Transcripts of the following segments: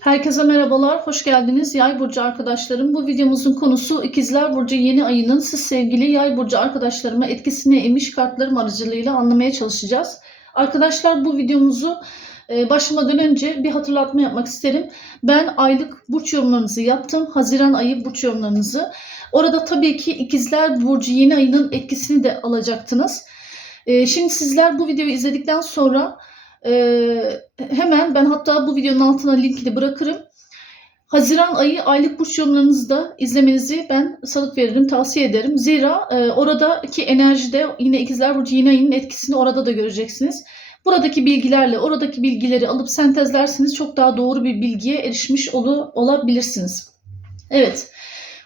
Herkese merhabalar, hoş geldiniz Yay Burcu arkadaşlarım. Bu videomuzun konusu İkizler Burcu yeni ayının siz sevgili Yay Burcu arkadaşlarıma etkisini emiş kartlarım aracılığıyla anlamaya çalışacağız. Arkadaşlar bu videomuzu e, başlamadan önce bir hatırlatma yapmak isterim. Ben aylık burç yorumlarınızı yaptım. Haziran ayı burç yorumlarınızı. Orada tabii ki İkizler Burcu yeni ayının etkisini de alacaktınız. E, Şimdi sizler bu videoyu izledikten sonra ee, hemen ben hatta bu videonun altına linkini bırakırım. Haziran ayı aylık burç yorumlarınızı izlemenizi ben salık veririm, tavsiye ederim. Zira e, oradaki enerjide yine ikizler burcu yeni ayının etkisini orada da göreceksiniz. Buradaki bilgilerle oradaki bilgileri alıp sentezlerseniz çok daha doğru bir bilgiye erişmiş olu, olabilirsiniz. Evet.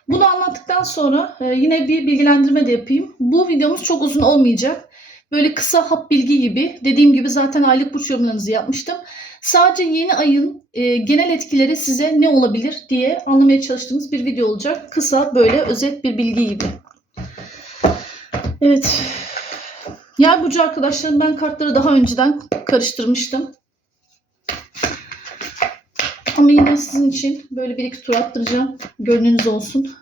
Bunu anlattıktan sonra e, yine bir bilgilendirme de yapayım. Bu videomuz çok uzun olmayacak. Böyle kısa hap bilgi gibi dediğim gibi zaten aylık burç yorumlarınızı yapmıştım. Sadece yeni ayın e, genel etkileri size ne olabilir diye anlamaya çalıştığımız bir video olacak. Kısa böyle özet bir bilgi gibi. Evet. Yay burcu arkadaşlarım ben kartları daha önceden karıştırmıştım. Ama yine sizin için böyle bir iki tur attıracağım. Gönlünüz olsun.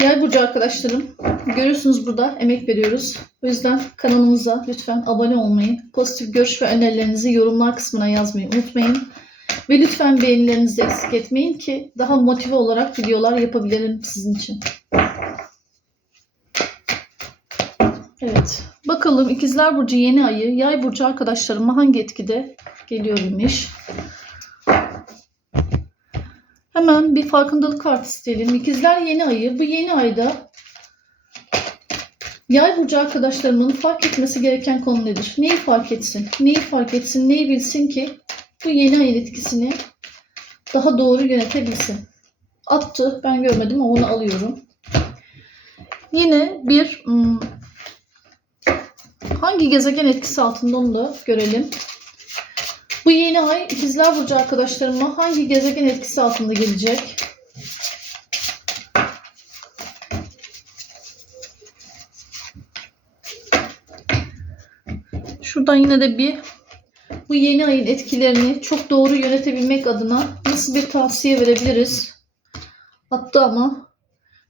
Yay burcu arkadaşlarım görüyorsunuz burada emek veriyoruz. O yüzden kanalımıza lütfen abone olmayı, pozitif görüş ve önerilerinizi yorumlar kısmına yazmayı unutmayın. Ve lütfen beğenilerinizi eksik etmeyin ki daha motive olarak videolar yapabilirim sizin için. Evet. Bakalım İkizler Burcu yeni ayı Yay Burcu arkadaşlarıma hangi etkide geliyor imiş. Hemen bir farkındalık kartı isteyelim. İkizler yeni ayı. Bu yeni ayda Yay burcu arkadaşlarımın fark etmesi gereken konu nedir? Neyi fark etsin? Neyi fark etsin? Neyi bilsin ki bu yeni ayın etkisini daha doğru yönetebilsin? Attı. Ben görmedim ama onu alıyorum. Yine bir hmm, hangi gezegen etkisi altında onu da görelim. Bu yeni ay ikizler burcu arkadaşlarıma hangi gezegen etkisi altında gelecek? Şuradan yine de bir bu yeni ayın etkilerini çok doğru yönetebilmek adına nasıl bir tavsiye verebiliriz? Attı ama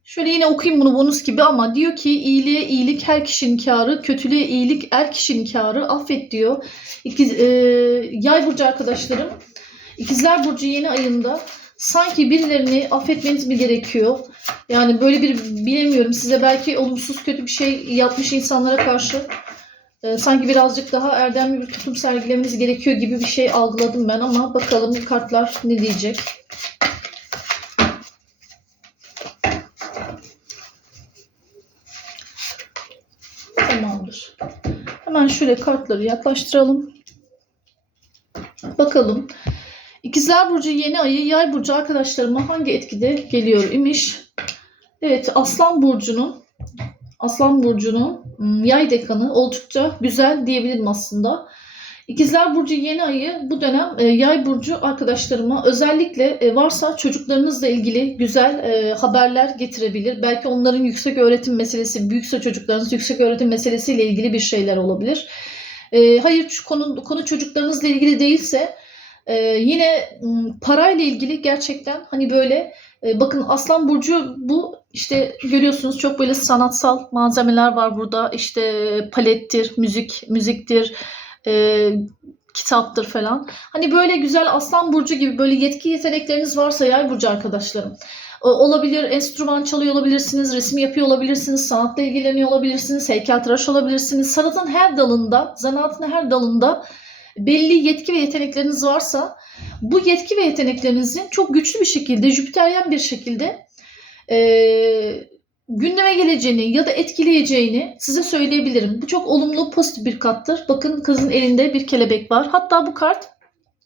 Şöyle yine okuyayım bunu bonus gibi ama diyor ki iyiliğe iyilik her kişinin kârı, kötülüğe iyilik er kişinin kârı. Affet diyor. İkiz, e, yay burcu arkadaşlarım. İkizler burcu yeni ayında sanki birilerini affetmeniz mi gerekiyor? Yani böyle bir bilemiyorum size belki olumsuz kötü bir şey yapmış insanlara karşı e, sanki birazcık daha erdemli bir tutum sergilemeniz gerekiyor gibi bir şey algıladım ben ama bakalım kartlar ne diyecek. Hemen şöyle kartları yaklaştıralım. Bakalım. İkizler Burcu yeni ayı Yay Burcu arkadaşlarıma hangi etkide geliyor imiş. Evet Aslan Burcu'nun Aslan Burcu'nun hmm, yay dekanı oldukça güzel diyebilirim aslında. İkizler Burcu yeni ayı bu dönem e, Yay Burcu arkadaşlarıma özellikle e, varsa çocuklarınızla ilgili güzel e, haberler getirebilir. Belki onların yüksek öğretim meselesi, büyükse çocuklarınız yüksek öğretim meselesiyle ilgili bir şeyler olabilir. E, hayır konu, konu çocuklarınızla ilgili değilse e, yine parayla ilgili gerçekten hani böyle e, bakın Aslan Burcu bu işte görüyorsunuz çok böyle sanatsal malzemeler var burada. İşte palettir, müzik, müziktir, e, kitaptır falan. Hani böyle güzel Aslan Burcu gibi böyle yetki yetenekleriniz varsa Yay Burcu arkadaşlarım. Olabilir, enstrüman çalıyor olabilirsiniz, resim yapıyor olabilirsiniz, sanatla ilgileniyor olabilirsiniz, heykeltıraş olabilirsiniz. Sanatın her dalında, zanaatın her dalında belli yetki ve yetenekleriniz varsa bu yetki ve yeteneklerinizin çok güçlü bir şekilde, Jüpiteryen bir şekilde e, gündeme geleceğini ya da etkileyeceğini size söyleyebilirim. Bu çok olumlu, pozitif bir karttır. Bakın kızın elinde bir kelebek var. Hatta bu kart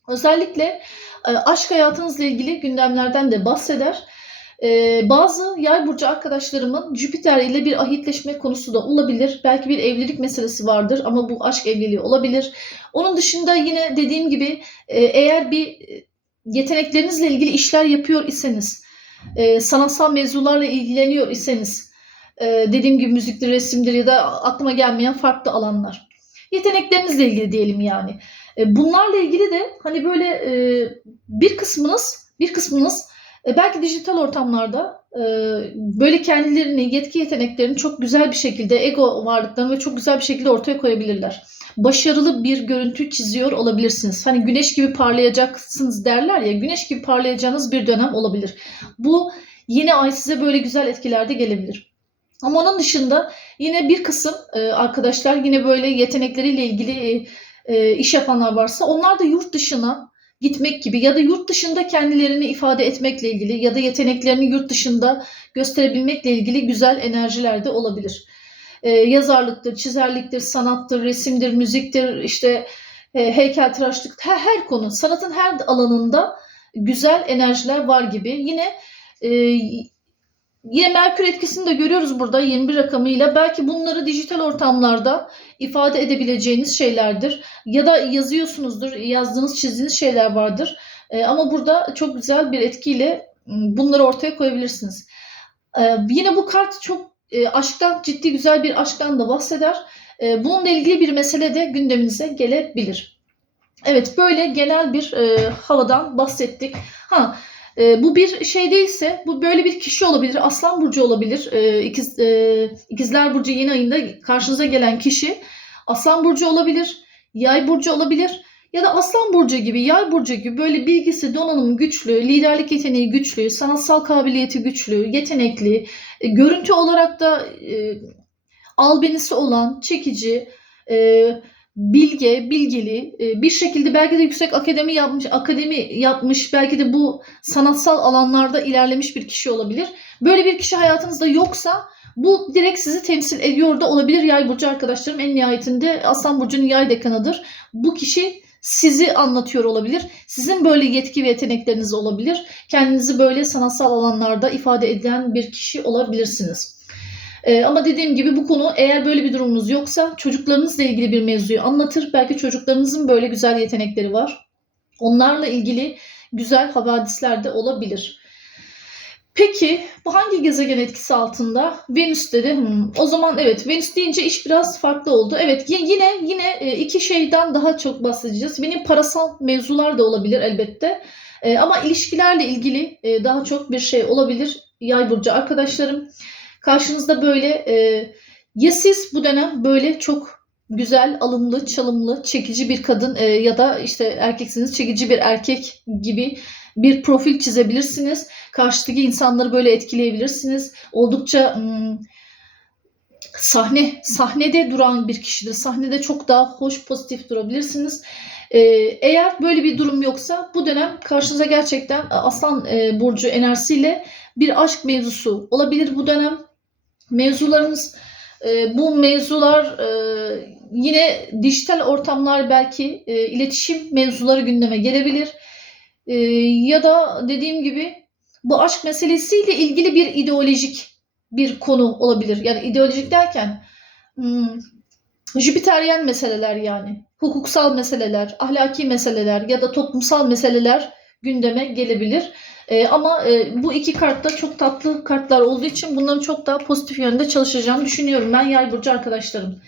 özellikle e, aşk hayatınızla ilgili gündemlerden de bahseder. E, bazı yay burcu arkadaşlarımın Jüpiter ile bir ahitleşme konusu da olabilir. Belki bir evlilik meselesi vardır ama bu aşk evliliği olabilir. Onun dışında yine dediğim gibi e, eğer bir yeteneklerinizle ilgili işler yapıyor iseniz e, sanatsal mevzularla ilgileniyor iseniz e, dediğim gibi müziktir, resimdir ya da aklıma gelmeyen farklı alanlar. Yeteneklerinizle ilgili diyelim yani. E, bunlarla ilgili de hani böyle e, bir kısmınız bir kısmınız e, belki dijital ortamlarda e, böyle kendilerini, yetki yeteneklerini çok güzel bir şekilde, ego varlıklarını ve çok güzel bir şekilde ortaya koyabilirler. Başarılı bir görüntü çiziyor olabilirsiniz. Hani güneş gibi parlayacaksınız derler ya, güneş gibi parlayacağınız bir dönem olabilir. Bu yeni ay size böyle güzel etkiler de gelebilir. Ama onun dışında yine bir kısım e, arkadaşlar yine böyle yetenekleriyle ilgili e, e, iş yapanlar varsa onlar da yurt dışına gitmek gibi ya da yurt dışında kendilerini ifade etmekle ilgili ya da yeteneklerini yurt dışında gösterebilmekle ilgili güzel enerjiler de olabilir. Ee, yazarlıktır, çizerliktir, sanattır, resimdir, müziktir, işte e, heykeltıraşlık, her, her konu, sanatın her alanında güzel enerjiler var gibi. Yine e, yine Merkür etkisini de görüyoruz burada 21 rakamıyla. Belki bunları dijital ortamlarda ifade edebileceğiniz şeylerdir. Ya da yazıyorsunuzdur, yazdığınız, çizdiğiniz şeyler vardır. E, ama burada çok güzel bir etkiyle m, bunları ortaya koyabilirsiniz. E, yine bu kart çok e, aşktan, ciddi güzel bir aşktan da bahseder. E, bununla ilgili bir mesele de gündeminize gelebilir. Evet böyle genel bir e, havadan bahsettik. Ha e, bu bir şey değilse bu böyle bir kişi olabilir. Aslan burcu olabilir. E, ikiz, e, ikizler burcu yeni ayında karşınıza gelen kişi Aslan burcu olabilir. Yay burcu olabilir. Ya da Aslan burcu gibi, Yay burcu gibi böyle bilgisi, donanımı güçlü, liderlik yeteneği güçlü, sanatsal kabiliyeti güçlü, yetenekli, e, görüntü olarak da e, albenisi olan, çekici, e, bilge, bilgili, e, bir şekilde belki de yüksek akademi yapmış, akademi yapmış, belki de bu sanatsal alanlarda ilerlemiş bir kişi olabilir. Böyle bir kişi hayatınızda yoksa bu direkt sizi temsil ediyor da olabilir yay burcu arkadaşlarım. En nihayetinde Aslan burcunun yay dekanıdır. Bu kişi sizi anlatıyor olabilir. Sizin böyle yetki ve yetenekleriniz olabilir. Kendinizi böyle sanatsal alanlarda ifade eden bir kişi olabilirsiniz. Ee, ama dediğim gibi bu konu eğer böyle bir durumunuz yoksa çocuklarınızla ilgili bir mevzuyu anlatır. Belki çocuklarınızın böyle güzel yetenekleri var. Onlarla ilgili güzel havadisler de olabilir. Peki bu hangi gezegen etkisi altında? Venüs dedi. Hmm, o zaman evet Venüs deyince iş biraz farklı oldu. Evet yine yine e, iki şeyden daha çok bahsedeceğiz. Benim parasal mevzular da olabilir elbette. E, ama ilişkilerle ilgili e, daha çok bir şey olabilir. Yay burcu arkadaşlarım. Karşınızda böyle e, ya siz bu dönem böyle çok güzel, alımlı, çalımlı, çekici bir kadın ya da işte erkeksiniz çekici bir erkek gibi bir profil çizebilirsiniz. Karşıdaki insanları böyle etkileyebilirsiniz. Oldukça hmm, sahne sahnede duran bir kişidir. Sahnede çok daha hoş, pozitif durabilirsiniz. Ee, eğer böyle bir durum yoksa bu dönem karşınıza gerçekten Aslan e, burcu enerjisiyle bir aşk mevzusu olabilir bu dönem. Mevzularınız e, bu mevzular e, yine dijital ortamlar belki e, iletişim mevzuları gündeme gelebilir. E, ya da dediğim gibi bu aşk meselesiyle ilgili bir ideolojik bir konu olabilir. Yani ideolojik derken hmm, Jüpiteryen meseleler yani. Hukuksal meseleler, ahlaki meseleler ya da toplumsal meseleler gündeme gelebilir. E, ama e, bu iki kart da çok tatlı kartlar olduğu için bunların çok daha pozitif yönde çalışacağını düşünüyorum ben yay burcu arkadaşlarım.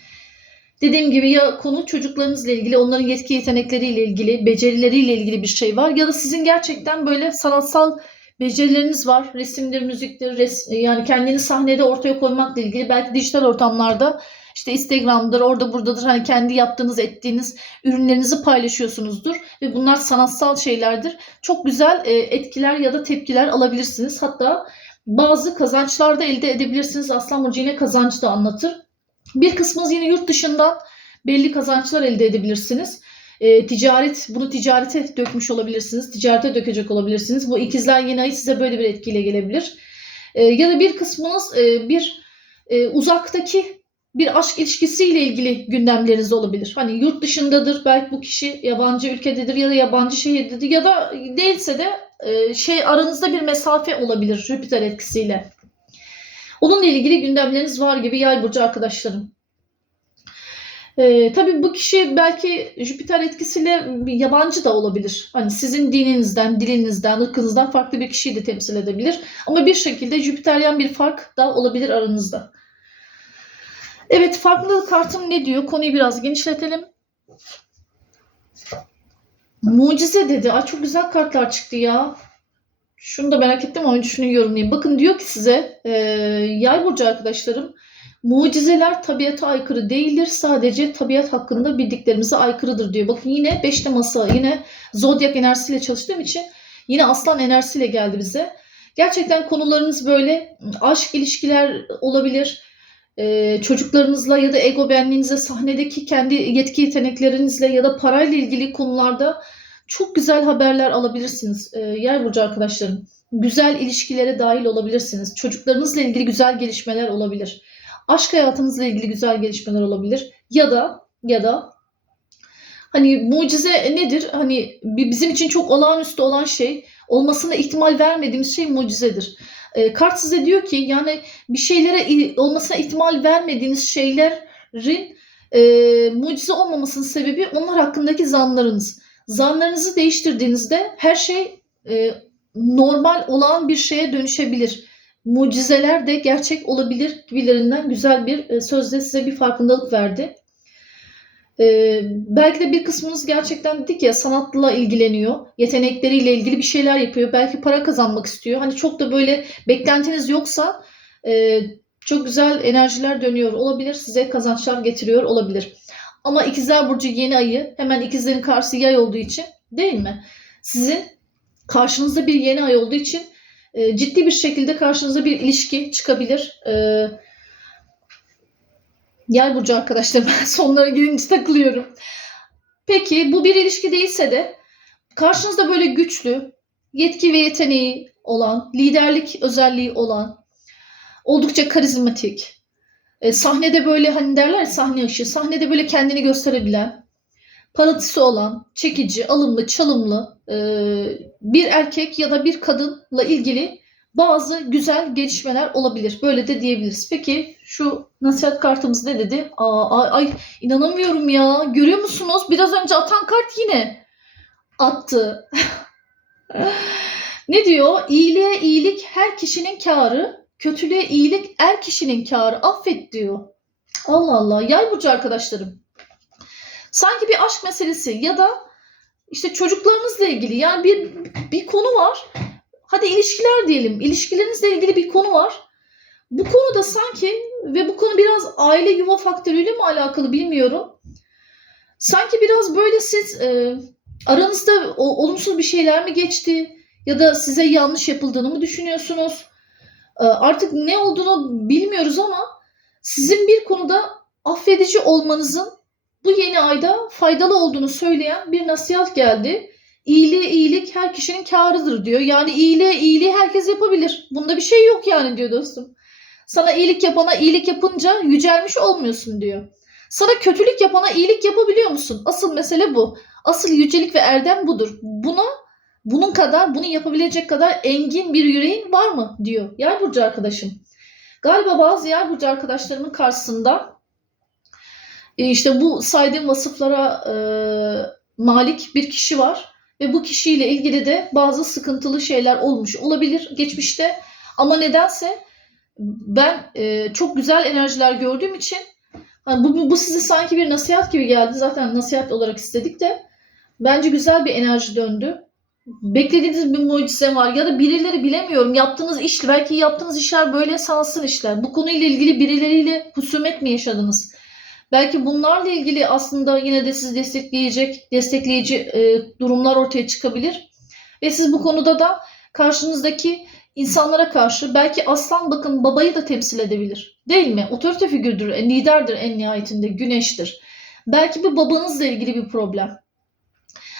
Dediğim gibi ya konu çocuklarınızla ilgili, onların yetki yetenekleriyle ilgili, becerileriyle ilgili bir şey var. Ya da sizin gerçekten böyle sanatsal becerileriniz var. Resimdir, müziktir, res yani kendini sahnede ortaya koymakla ilgili. Belki dijital ortamlarda işte Instagram'dır, orada buradadır. Hani kendi yaptığınız, ettiğiniz ürünlerinizi paylaşıyorsunuzdur. Ve bunlar sanatsal şeylerdir. Çok güzel e, etkiler ya da tepkiler alabilirsiniz. Hatta bazı kazançlar da elde edebilirsiniz. Aslan Burcu yine kazancı da anlatır. Bir kısmınız yine yurt dışından belli kazançlar elde edebilirsiniz. E, ticaret, bunu ticarete dökmüş olabilirsiniz. Ticarete dökecek olabilirsiniz. Bu ikizler yeni ay size böyle bir etkiyle gelebilir. E, ya da bir kısmınız e, bir e, uzaktaki bir aşk ilişkisiyle ilgili gündemleriniz olabilir. Hani yurt dışındadır, belki bu kişi yabancı ülkededir ya da yabancı şehirdedir ya da değilse de e, şey aranızda bir mesafe olabilir Jüpiter etkisiyle. Onunla ilgili gündemleriniz var gibi yay burcu arkadaşlarım. Ee, tabii bu kişi belki Jüpiter etkisiyle yabancı da olabilir. Hani sizin dininizden, dilinizden, ırkınızdan farklı bir kişiyi de temsil edebilir. Ama bir şekilde Jüpiteryen bir fark da olabilir aranızda. Evet farklı kartım ne diyor? Konuyu biraz genişletelim. Mucize dedi. Ay çok güzel kartlar çıktı ya. Şunu da merak ettim ama düşünün yorumlayayım. Bakın diyor ki size e, yay burcu arkadaşlarım mucizeler tabiata aykırı değildir. Sadece tabiat hakkında bildiklerimize aykırıdır diyor. Bakın yine beşte masa yine zodyak enerjisiyle çalıştığım için yine aslan enerjisiyle geldi bize. Gerçekten konularınız böyle aşk ilişkiler olabilir. Ee, çocuklarınızla ya da ego benliğinize sahnedeki kendi yetki yeteneklerinizle ya da parayla ilgili konularda çok güzel haberler alabilirsiniz. Ee, yer burcu arkadaşlarım. Güzel ilişkilere dahil olabilirsiniz. Çocuklarınızla ilgili güzel gelişmeler olabilir. Aşk hayatınızla ilgili güzel gelişmeler olabilir. Ya da ya da hani mucize nedir? Hani bi- bizim için çok olağanüstü olan şey, olmasına ihtimal vermediğimiz şey mucizedir. Ee, kart size diyor ki yani bir şeylere olmasına ihtimal vermediğiniz şeylerin e, mucize olmamasının sebebi onlar hakkındaki zanlarınız. Zanlarınızı değiştirdiğinizde her şey e, normal olan bir şeye dönüşebilir. Mucizeler de gerçek olabilir gibilerinden güzel bir e, sözle size bir farkındalık verdi. E, belki de bir kısmınız gerçekten dedik ya sanatla ilgileniyor. Yetenekleriyle ilgili bir şeyler yapıyor. Belki para kazanmak istiyor. Hani çok da böyle beklentiniz yoksa e, çok güzel enerjiler dönüyor olabilir. Size kazançlar getiriyor olabilir. Ama ikizler burcu yeni ayı hemen ikizlerin karşısı yay olduğu için değil mi? Sizin karşınızda bir yeni ay olduğu için e, ciddi bir şekilde karşınıza bir ilişki çıkabilir. E, yay burcu arkadaşlar ben sonlara gelince takılıyorum. Peki bu bir ilişki değilse de karşınızda böyle güçlü, yetki ve yeteneği olan, liderlik özelliği olan, oldukça karizmatik, e, sahnede böyle hani derler sahne ışığı, sahnede böyle kendini gösterebilen, parıltısı olan, çekici, alımlı, çalımlı e, bir erkek ya da bir kadınla ilgili bazı güzel gelişmeler olabilir. Böyle de diyebiliriz. Peki şu nasihat kartımız ne dedi? Aa, ay, ay inanamıyorum ya. Görüyor musunuz? Biraz önce atan kart yine attı. ne diyor? İyiliğe iyilik her kişinin kârı, kötülüğe iyilik er kişinin kârı. Affet diyor. Allah Allah. Yay burcu arkadaşlarım. Sanki bir aşk meselesi ya da işte çocuklarınızla ilgili yani bir bir konu var. Hadi ilişkiler diyelim. İlişkilerinizle ilgili bir konu var. Bu konuda sanki ve bu konu biraz aile yuva faktörüyle mi alakalı bilmiyorum. Sanki biraz böyle siz e, aranızda o- olumsuz bir şeyler mi geçti ya da size yanlış yapıldığını mı düşünüyorsunuz? E, artık ne olduğunu bilmiyoruz ama sizin bir konuda affedici olmanızın bu yeni ayda faydalı olduğunu söyleyen bir nasihat geldi. İyiliğe iyilik her kişinin kârıdır diyor. Yani iyiliğe iyiliği herkes yapabilir. Bunda bir şey yok yani diyor dostum. Sana iyilik yapana iyilik yapınca yücelmiş olmuyorsun diyor. Sana kötülük yapana iyilik yapabiliyor musun? Asıl mesele bu. Asıl yücelik ve erdem budur. Buna bunun kadar, bunu yapabilecek kadar engin bir yüreğin var mı diyor. Yay burcu arkadaşım. Galiba bazı yay burcu arkadaşlarımın karşısında e, işte bu saydığım vasıflara e, malik bir kişi var ve bu kişiyle ilgili de bazı sıkıntılı şeyler olmuş olabilir geçmişte ama nedense ben e, çok güzel enerjiler gördüğüm için hani bu, bu, bu size sanki bir nasihat gibi geldi zaten nasihat olarak istedik de bence güzel bir enerji döndü. Beklediğiniz bir mucize var ya da birileri bilemiyorum yaptığınız iş belki yaptığınız işler böyle sansın işler. Bu konuyla ilgili birileriyle husumet mi yaşadınız? Belki bunlarla ilgili aslında yine de sizi destekleyecek, destekleyici e, durumlar ortaya çıkabilir. Ve siz bu konuda da karşınızdaki insanlara karşı belki aslan bakın babayı da temsil edebilir. Değil mi? Otorite figürdür, e, liderdir en nihayetinde, güneştir. Belki bir babanızla ilgili bir problem.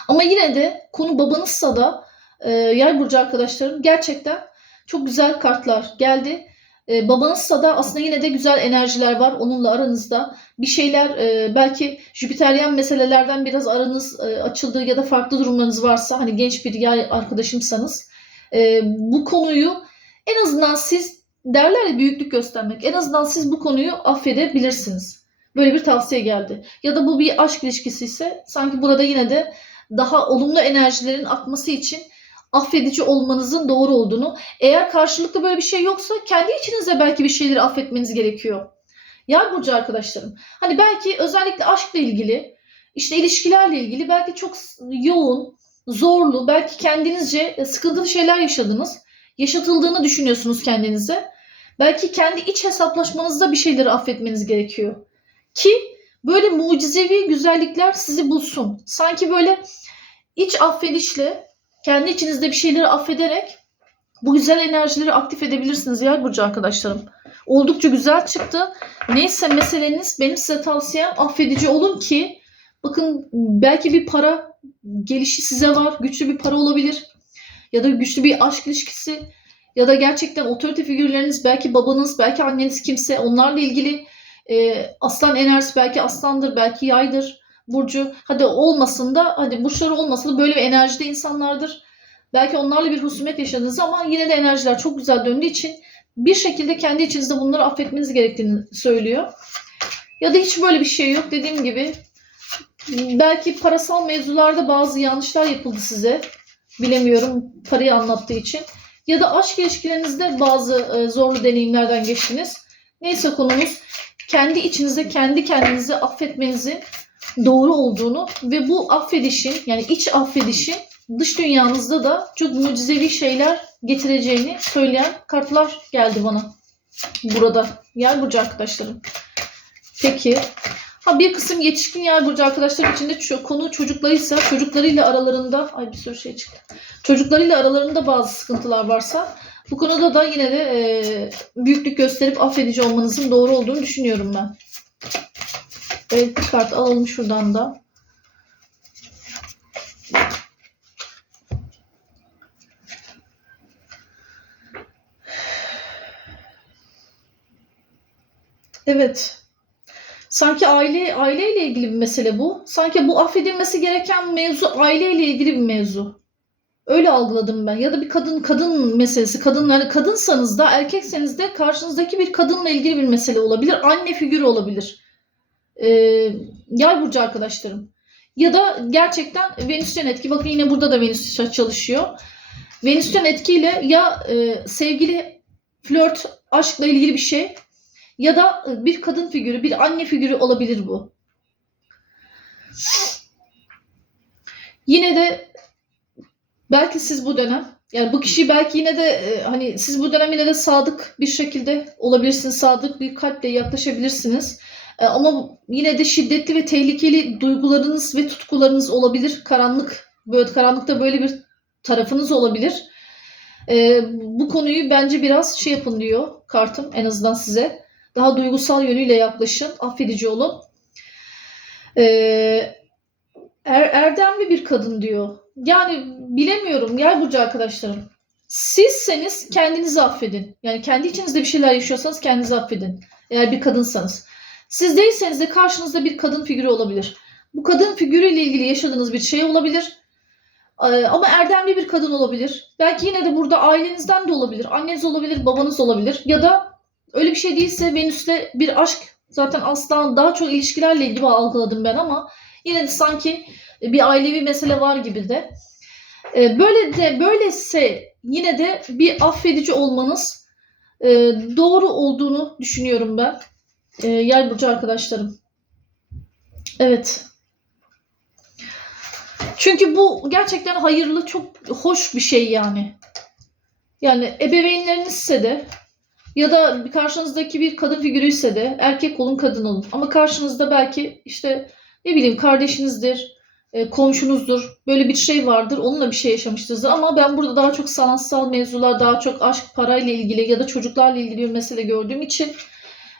Ama yine de konu babanızsa da e, yay burcu arkadaşlarım gerçekten çok güzel kartlar geldi. E, babanızsa da aslında yine de güzel enerjiler var onunla aranızda. Bir şeyler e, belki Jüpiteryen meselelerden biraz aranız e, açıldığı ya da farklı durumlarınız varsa hani genç bir yay arkadaşımsanız e, bu konuyu en azından siz derler ya büyüklük göstermek en azından siz bu konuyu affedebilirsiniz. Böyle bir tavsiye geldi. Ya da bu bir aşk ilişkisi ise sanki burada yine de daha olumlu enerjilerin akması için affedici olmanızın doğru olduğunu, eğer karşılıklı böyle bir şey yoksa kendi içinizde belki bir şeyleri affetmeniz gerekiyor. Yay burcu arkadaşlarım. Hani belki özellikle aşkla ilgili İşte ilişkilerle ilgili belki çok yoğun, zorlu, belki kendinizce e, sıkıntılı şeyler yaşadınız. Yaşatıldığını düşünüyorsunuz kendinize. Belki kendi iç hesaplaşmanızda bir şeyleri affetmeniz gerekiyor. Ki böyle mucizevi güzellikler sizi bulsun. Sanki böyle iç affedişle kendi içinizde bir şeyleri affederek bu güzel enerjileri aktif edebilirsiniz Yay burcu arkadaşlarım. Oldukça güzel çıktı. Neyse meseleniz benim size tavsiyem affedici olun ki bakın belki bir para gelişi size var. Güçlü bir para olabilir. Ya da güçlü bir aşk ilişkisi ya da gerçekten otorite figürleriniz belki babanız belki anneniz kimse onlarla ilgili e, aslan enerjisi belki aslandır belki yaydır burcu hadi olmasın da hadi burçları olmasa da böyle bir enerjide insanlardır. Belki onlarla bir husumet yaşadınız ama yine de enerjiler çok güzel döndüğü için bir şekilde kendi içinizde bunları affetmeniz gerektiğini söylüyor. Ya da hiç böyle bir şey yok. Dediğim gibi belki parasal mevzularda bazı yanlışlar yapıldı size. Bilemiyorum parayı anlattığı için. Ya da aşk ilişkilerinizde bazı e, zorlu deneyimlerden geçtiniz. Neyse konumuz kendi içinizde kendi kendinizi affetmenizin doğru olduğunu ve bu affedişin yani iç affedişin dış dünyanızda da çok mucizevi şeyler getireceğini söyleyen kartlar geldi bana burada. Yer burcu arkadaşlarım. Peki. Ha bir kısım yetişkin yer burcu arkadaşlar içinde ço- konu çocuklarıysa çocuklarıyla aralarında ay bir sürü şey çıktı. Çocuklarıyla aralarında bazı sıkıntılar varsa bu konuda da yine de e, büyüklük gösterip affedici olmanızın doğru olduğunu düşünüyorum ben. Evet bir kart alalım şuradan da. Evet. Sanki aile aileyle ilgili bir mesele bu. Sanki bu affedilmesi gereken mevzu aileyle ilgili bir mevzu. Öyle algıladım ben. Ya da bir kadın kadın meselesi. Kadın yani kadınsanız da erkekseniz de karşınızdaki bir kadınla ilgili bir mesele olabilir. Anne figürü olabilir. Ee, yay burcu arkadaşlarım. Ya da gerçekten Venüs'ten etki. Bakın yine burada da Venüs çalışıyor. Venüs'ten etkiyle ya e, sevgili, flört, aşkla ilgili bir şey ya da e, bir kadın figürü, bir anne figürü olabilir bu. Yine de belki siz bu dönem yani bu kişi belki yine de e, hani siz bu dönem yine de sadık bir şekilde olabilirsiniz. Sadık bir kalple yaklaşabilirsiniz. E, ama yine de şiddetli ve tehlikeli duygularınız ve tutkularınız olabilir. Karanlık böyle karanlıkta böyle bir tarafınız olabilir. E, bu konuyu bence biraz şey yapın diyor kartım en azından size. Daha duygusal yönüyle yaklaşın. Affedici olun. Er, erdemli bir kadın diyor. Yani bilemiyorum Yay burcu arkadaşlarım. Sizseniz kendinizi affedin. Yani kendi içinizde bir şeyler yaşıyorsanız kendinizi affedin. Eğer bir kadınsanız. Siz değilseniz de karşınızda bir kadın figürü olabilir. Bu kadın figürüyle ilgili yaşadığınız bir şey olabilir. Ee, ama erdemli bir kadın olabilir. Belki yine de burada ailenizden de olabilir. Anneniz olabilir, babanız olabilir. Ya da öyle bir şey değilse Venüs'le bir aşk zaten aslan daha çok ilişkilerle ilgili algıladım ben ama yine de sanki bir ailevi mesele var gibi de. Ee, böyle de böylese yine de bir affedici olmanız e, doğru olduğunu düşünüyorum ben. E, yay burcu arkadaşlarım. Evet. Çünkü bu gerçekten hayırlı, çok hoş bir şey yani. Yani ebeveynlerinizse de ya da karşınızdaki bir kadın figürü ise de erkek olun kadın olun. Ama karşınızda belki işte ne bileyim kardeşinizdir, e, komşunuzdur. Böyle bir şey vardır. Onunla bir şey yaşamıştınızdır. Ama ben burada daha çok sanatsal mevzular, daha çok aşk, parayla ilgili ya da çocuklarla ilgili bir mesele gördüğüm için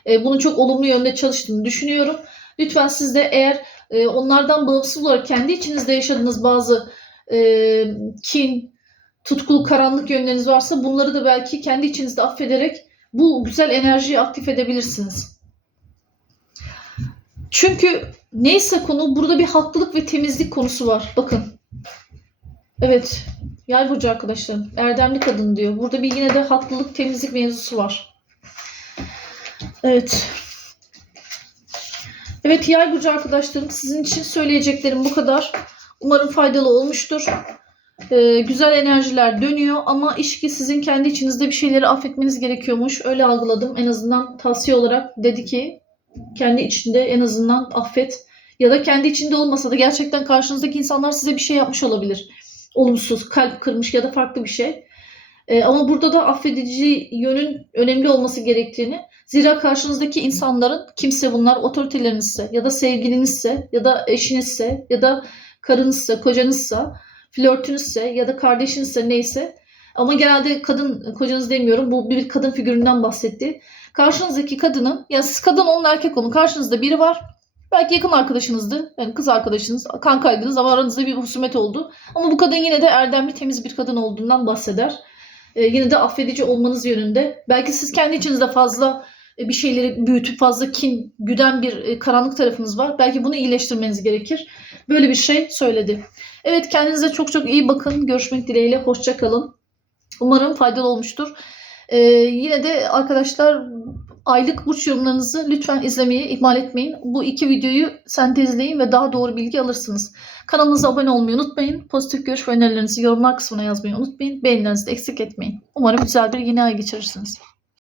e, bunun çok olumlu yönde çalıştığını düşünüyorum. Lütfen siz de eğer e, onlardan bağımsız olarak kendi içinizde yaşadığınız bazı e, kin, tutkulu karanlık yönleriniz varsa bunları da belki kendi içinizde affederek bu güzel enerjiyi aktif edebilirsiniz. Çünkü neyse konu burada bir haklılık ve temizlik konusu var. Bakın. Evet. Yay burcu arkadaşlarım. Erdemli kadın diyor. Burada bir yine de haklılık temizlik mevzusu var. Evet. Evet yay burcu arkadaşlarım sizin için söyleyeceklerim bu kadar. Umarım faydalı olmuştur. Ee, güzel enerjiler dönüyor ama iş ki sizin kendi içinizde bir şeyleri affetmeniz gerekiyormuş. Öyle algıladım. En azından tavsiye olarak dedi ki kendi içinde en azından affet. Ya da kendi içinde olmasa da gerçekten karşınızdaki insanlar size bir şey yapmış olabilir. Olumsuz, kalp kırmış ya da farklı bir şey. Ee, ama burada da affedici yönün önemli olması gerektiğini Zira karşınızdaki insanların kimse bunlar otoritelerinizse ya da sevgilinizse ya da eşinizse ya da karınızsa, kocanızsa, flörtünüzse ya da kardeşinizse neyse ama genelde kadın kocanız demiyorum bu bir kadın figüründen bahsetti. Karşınızdaki kadının ya siz kadın olun erkek olun karşınızda biri var. Belki yakın arkadaşınızdı. Yani kız arkadaşınız, kankaydınız ama aranızda bir husumet oldu. Ama bu kadın yine de erdemli, temiz bir kadın olduğundan bahseder. Ee, yine de affedici olmanız yönünde. Belki siz kendi içinizde fazla e, bir şeyleri büyütüp fazla kin güden bir e, karanlık tarafınız var. Belki bunu iyileştirmeniz gerekir. Böyle bir şey söyledi. Evet kendinize çok çok iyi bakın. Görüşmek dileğiyle. Hoşça kalın. Umarım faydalı olmuştur. Ee, yine de arkadaşlar aylık burç yorumlarınızı lütfen izlemeyi ihmal etmeyin. Bu iki videoyu sentezleyin ve daha doğru bilgi alırsınız. Kanalımıza abone olmayı unutmayın. Pozitif görüş ve önerilerinizi yorumlar kısmına yazmayı unutmayın. Beğenilerinizi de eksik etmeyin. Umarım güzel bir yeni ay geçirirsiniz.